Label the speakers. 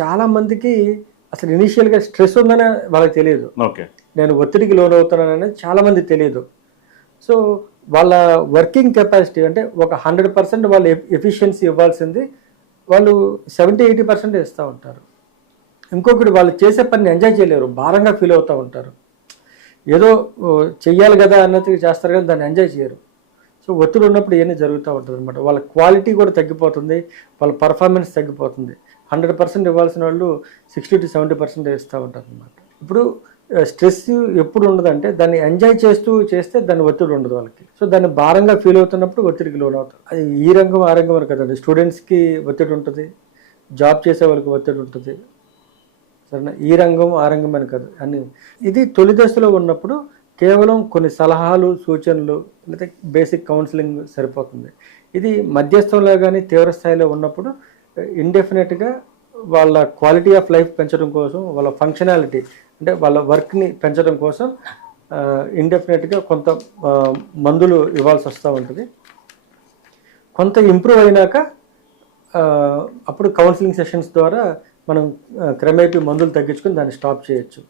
Speaker 1: చాలా మందికి అసలు ఇనీషియల్గా స్ట్రెస్ ఉందని వాళ్ళకి తెలియదు.
Speaker 2: ఓకే.
Speaker 1: నేను ఒత్తిడికి లోన్ అవుతున్నాను అనేది చాలా మంది తెలియదు. సో వాళ్ళ వర్కింగ్ కెపాసిటీ అంటే ఒక హండ్రెడ్ పర్సెంట్ వాళ్ళు ఎఫిషియన్సీ ఇవ్వాల్సింది. వాళ్ళు సెవెంటీ ఎయిటీ పర్సెంట్ ఇస్తూ ఉంటారు. ఇంకొకటి వాళ్ళు చేసే పని ఎంజాయ్ చేయలేరు. భారంగా ఫీల్ అవుతూ ఉంటారు. ఏదో చెయ్యాలి కదా అన్నట్టుగా చేస్తారు కానీ దాన్ని ఎంజాయ్ చేయరు. సో ఒత్తిడి ఉన్నప్పుడు ఇవన్నీ జరుగుతూ ఉంటుంది అనమాట వాళ్ళ క్వాలిటీ కూడా తగ్గిపోతుంది. వాళ్ళ పర్ఫార్మెన్స్ తగ్గిపోతుంది. హండ్రెడ్ పర్సెంట్ ఇవ్వాల్సిన వాళ్ళు సిక్స్టీ టు సెవెంటీ పర్సెంట్ ఇస్తూ ఉంటారు అనమాట ఇప్పుడు స్ట్రెస్ ఎప్పుడు ఉండదంటే దాన్ని ఎంజాయ్ చేస్తూ చేస్తే దాని ఒత్తిడి ఉండదు వాళ్ళకి. సో దాన్ని భారంగా ఫీల్ అవుతున్నప్పుడు ఒత్తిడికి లోన్ అవుతారు అది ఈ రంగం ఆ రంగం అని కదండి. స్టూడెంట్స్కి ఒత్తిడి ఉంటుంది. జాబ్ చేసే వాళ్ళకి ఒత్తిడి ఉంటుంది. సరేనా? ఈ రంగం ఆ రంగం అని కాదు. అన్ని. ఇది తొలి దశలో ఉన్నప్పుడు కేవలం కొన్ని సలహాలు సూచనలు లేకపోతే బేసిక్ కౌన్సిలింగ్ సరిపోతుంది. ఇది మధ్యస్థంలో కానీ తీవ్ర స్థాయిలో ఉన్నప్పుడు ఇండెఫినెట్గా వాళ్ళ క్వాలిటీ ఆఫ్ లైఫ్ పెంచడం కోసం వాళ్ళ ఫంక్షనాలిటీ అంటే వాళ్ళ వర్క్ని పెంచడం కోసం ఇండెఫినెట్గా కొంత మందులు ఇవ్వాల్సి వస్తూ ఉంటుంది. కొంత ఇంప్రూవ్ అయినాక అప్పుడు కౌన్సిలింగ్ సెషన్స్ ద్వారా మనం క్రమేపీ మందులు తగ్గించుకొని దాన్ని స్టాప్ చేయొచ్చు.